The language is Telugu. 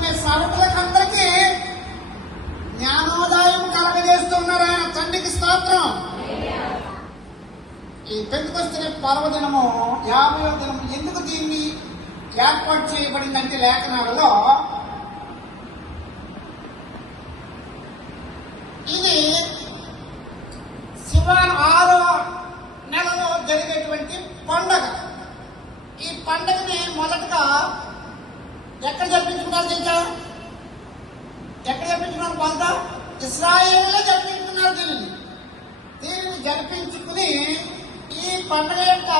చదువుకునే సాధకులకందరికీ జ్ఞానోదయం కలగజేస్తున్నారు ఆయన. తండ్రికి స్తోత్రం. ఈ పెంతెకొస్తు పర్వదినము 50వ దినము ఎందుకు దీన్ని ఏర్పాటు చేయబడిందంటే లేఖనాలలో ఇది శివాన్ 6వ నెలలో జరిగేటువంటి పండగ. ఈ పండగని మొదటగా ఎక్కడ జరిపించుకున్నారు తెలుసా? ఎక్కడ జరిపించుకున్నారు? మొదట ఇశ్రాయేలులో జరిపించుకున్నారు. దీనిని జరిపించుకుని ఈ పండుగ యొక్క